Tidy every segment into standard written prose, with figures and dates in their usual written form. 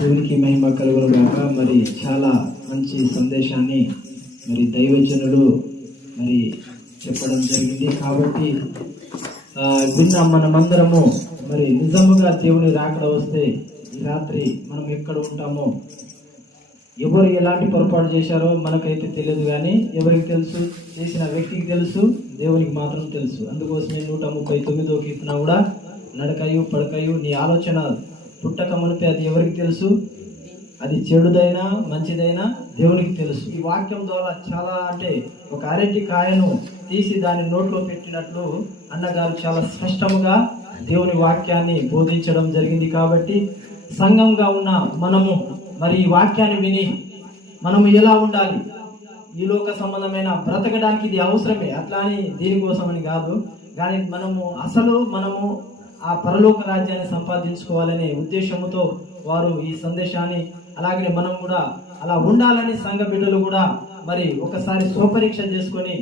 దేవునికి మహిమ కలుగును గాక. మరి చాలా మంచి సందేశాన్ని మరి దైవజనులు మరి చెప్పడం జరిగింది. కాబట్టి విన్న మనమందరము మరి నిజముగా దేవుని రాకడ వస్తే ఈ రాత్రి మనం ఎక్కడ ఉంటామో, ఎవరు ఎలాంటి పొరపాటు చేశారో మనకైతే తెలియదు, కానీ ఎవరికి తెలుసు? చేసిన వ్యక్తికి తెలుసు, దేవునికి మాత్రం తెలుసు. అందుకోసమే 139వ కీర్తన కూడా, నడకయు పడకయు నీ ఆలోచన పుట్టక మునిపే అది ఎవరికి తెలుసు? అది చెడుదైనా మంచిదైనా దేవునికి తెలుసు. ఈ వాక్యం ద్వారా చాలా ఒక అరటి కాయను తీసి దాని నోట్లో పెట్టినట్లు అన్నగారు చాలా స్పష్టంగా దేవుని వాక్యాన్ని బోధించడం జరిగింది. కాబట్టి సంఘంగా ఉన్న మనము మరి ఈ వాక్యాన్ని విని మనము ఎలా ఉండాలి, ఈ లోక సంబంధమైన బ్రతకడానికి ఇది అవసరమే, అట్లా అని దీనికోసమని కాదు, కానీ మనము ఆ పరలోక రాజ్యాన్ని సంపాదించుకోవాలనే ఉద్దేశంతో వారు ఈ సందేశాన్ని, అలాగే మనం కూడా అలా ఉండాలని సంఘ బిడ్డలు కూడా మరి ఒకసారి స్వపరీక్ష చేసుకొని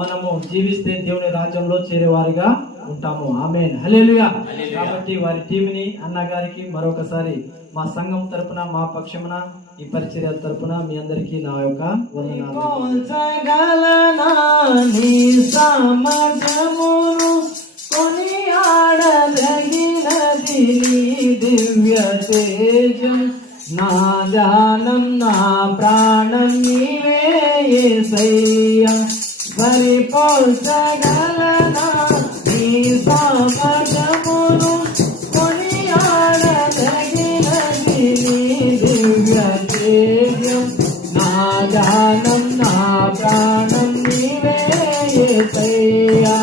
మనము జీవిస్తే దేవుని రాజ్యంలో చేరేవారిగా ఉంటాము. ఆమేన్, హల్లెలూయా. కాబట్టి వారి టీంని అన్నగారికి మరొకసారి మా సంఘం తరపున, మా పక్షమున, ఈ పరిచర్య తరపున మీ అందరికీ నా యొక్క వందనాలు. దివ్య తేజం నా ధ్యానం నా ప్రాణం నీవే యేసయ్యా, పరిపోషగలనా నీ సామర్థ్యమును కొనియాడదగినది నీ దివ్య తేజం నా ధ్యానం నా ప్రాణం నీవే యేసయ్యా,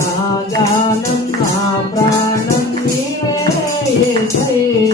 నా ధ్యానం నా ప్రాణం నీవే యేసయ్యా.